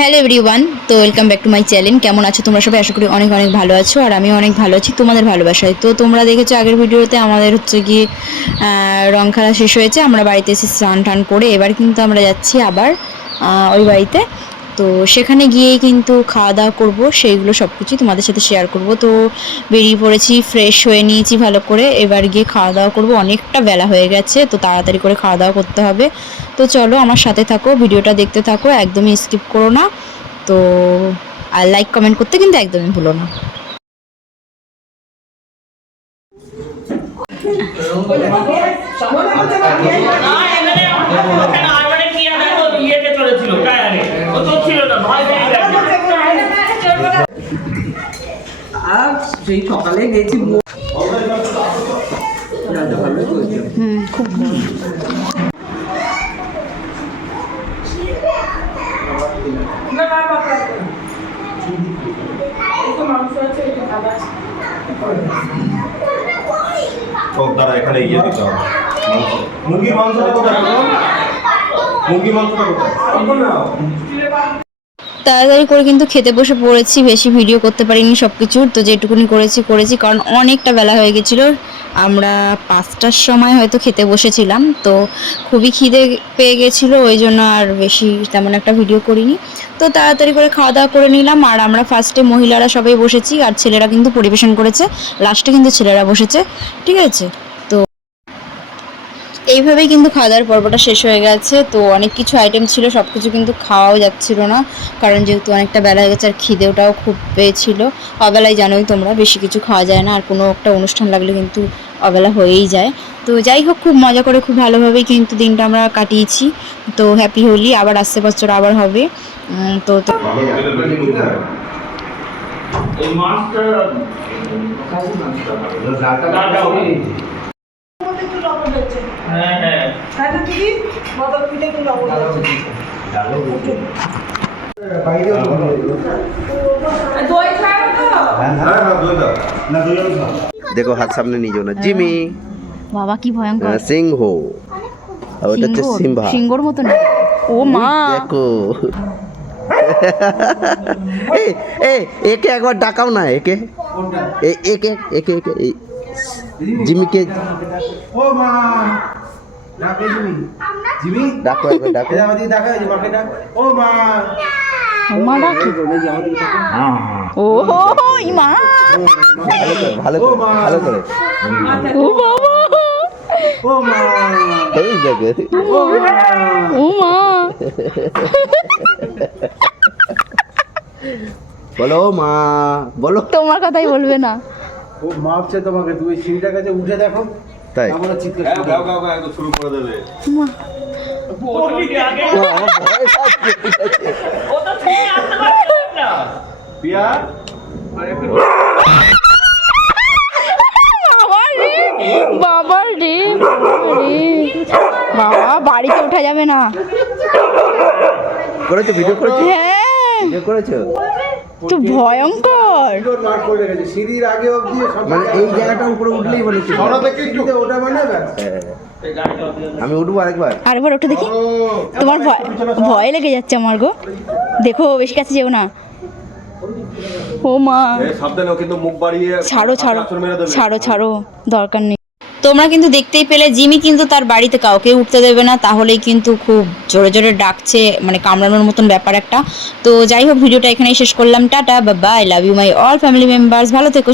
Hello everyone, তো welcome back to my channel. কেমন আছো তোমরা সবাই? আশা করি অনেক অনেক ভালো আছো, আর আমি অনেক ভালো আছি তোমাদের ভালোবাসায়। তো তোমরা দেখেছো আগের ভিডিওতে আমাদের হচ্ছে গিয়ে রং খেলা শেষ হয়েছে, আমরা বাড়িতে এসে স্নান টান করে এবার কিন্তু আমরা যাচ্ছি আবার ওই বাড়িতে। তো সেখানে গিয়েই কিন্তু খাওয়া দাওয়া করবো, সেইগুলো সব কিছুই তোমাদের সাথে শেয়ার করব। তো বেরিয়ে পড়েছি, ফ্রেশ হয়ে নিয়েছি ভালো করে, এবার গিয়ে খাওয়া দাওয়া করবো। অনেকটা বেলা হয়ে গেছে, তো তাড়াতাড়ি করে খাওয়া দাওয়া করতে হবে। তো চলো আমার সাথে থাকো, ভিডিওটা দেখতে থাকো, একদমই স্কিপ করো না। তো আর লাইক কমেন্ট করতে কিন্তু একদমই ভুলো না। আর সেই সকালে গেছি খুব তারা এখানে ইয়ে দিতে হবে মুরগির মাংসটা কোথায়? মুরগির মাংসটা কোথায়? তাড়াতাড়ি করে কিন্তু খেতে বসে পড়েছি, বেশি ভিডিও করতে পারিনি সব কিছুর। তো যেটুকুনি করেছি কারণ অনেকটা বেলা হয়ে গেছিলো। আমরা 5টার সময় হয়তো খেতে বসেছিলাম, তো খুবই খিদে পেয়ে গেছিলো, ওই জন্য আর বেশি তেমন একটা ভিডিও করিনি। তো তাড়াতাড়ি করে খাওয়া দাওয়া করে নিলাম। আর আমরা ফার্স্টে মহিলারা সবাই বসেছি, আর ছেলেরা কিন্তু পরিবেশন করেছে, লাস্টে কিন্তু ছেলেরা বসেছে, ঠিক আছে। এইভাবেই কিন্তু খাওয়া দাওয়ার পর্বটা শেষ হয়ে গেছে। তো অনেক কিছু আইটেম ছিল, সব কিছু কিন্তু খাওয়াও যাচ্ছিল না, কারণ যেহেতু অনেকটা বেলা হয়ে গেছে আর খিদেওটাও খুব পেয়েছিল। অবেলায় জানোই তোমরা বেশি কিছু খাওয়া যায় না, আর কোনো একটা অনুষ্ঠান লাগলে কিন্তু অবেলা হয়েই যায়। তো যাই হোক, খুব মজা করে খুব ভালোভাবেই কিন্তু দিনটা আমরা কাটিয়েছি। তো হ্যাপি হোলি, আবার আসছে বছর আবার হবে। তো এই মাছটা হ্যাঁ হ্যাঁ देखो हाथ सामने नहीं जो ना जिमी বাবা কি ভয়ঙ্কর सिंह हो और ওটা হচ্ছে সিম্বা সিংহর মতো না। ও মা দেখো এ এ একে একবার ডাকাও না, একে একে একে একে জিমিকে ও মা ডাকে জিমি জিমি ডাকো একবার ডাকো এটা আমাদের ডাকা এই মাকে ডাক ও মা মা ডাকে ও ই মা ভালো করে ভালো করে ও বাবা ও মা এই দেখে ও মা বলো মা বলো, তোমার কথাই বলবে না। ও মাপছে তোমাকে, তুমি সিঁড়িটার কাছে উঠে দেখো, তাই আমরা চিৎকার গাও গাও গাও একদম শুরু করে দেবে। মা পিয়া বাবা রে বাবা, বাড়িতে ওঠা যাবে না। করেছো ভিডিও করেছো হ্যাঁ ভিডিও করেছো তো ভয়ঙ্কর। মার্ক করে রেখেছে সিঁড়ির আগে অবধি সব, মানে এই জায়গাটা উপরে উঠলেই বলে সরা থেকে একটু ওটা মানে ব্যাস। আমি উঠবো আরেকবার ওঠে দেখি, তোমার ভয় লেগে যাচ্ছে আমার গো। দেখো বেশি কাছে যেও না। ও মা সাবধানে, কিন্তু মুখ বাড়িয়ে ছাড়ো ছাড়ো ছাড়ো ছাড়ো, দরকার নেই। তোমরা কিন্তু দেখতেই পেলে জিমি কিন্তু তার বাড়িতে কাউকে উঠতে দেবে না, তাহলেই কিন্তু খুব জোরে জোরে ডাকছে, মানে কামড়ানোর মতন ব্যাপার একটা। তো যাই হোক, ভিডিওটা এখানেই শেষ করলাম। টাটা, bye bye, love you my all family members, ভালো থেকো।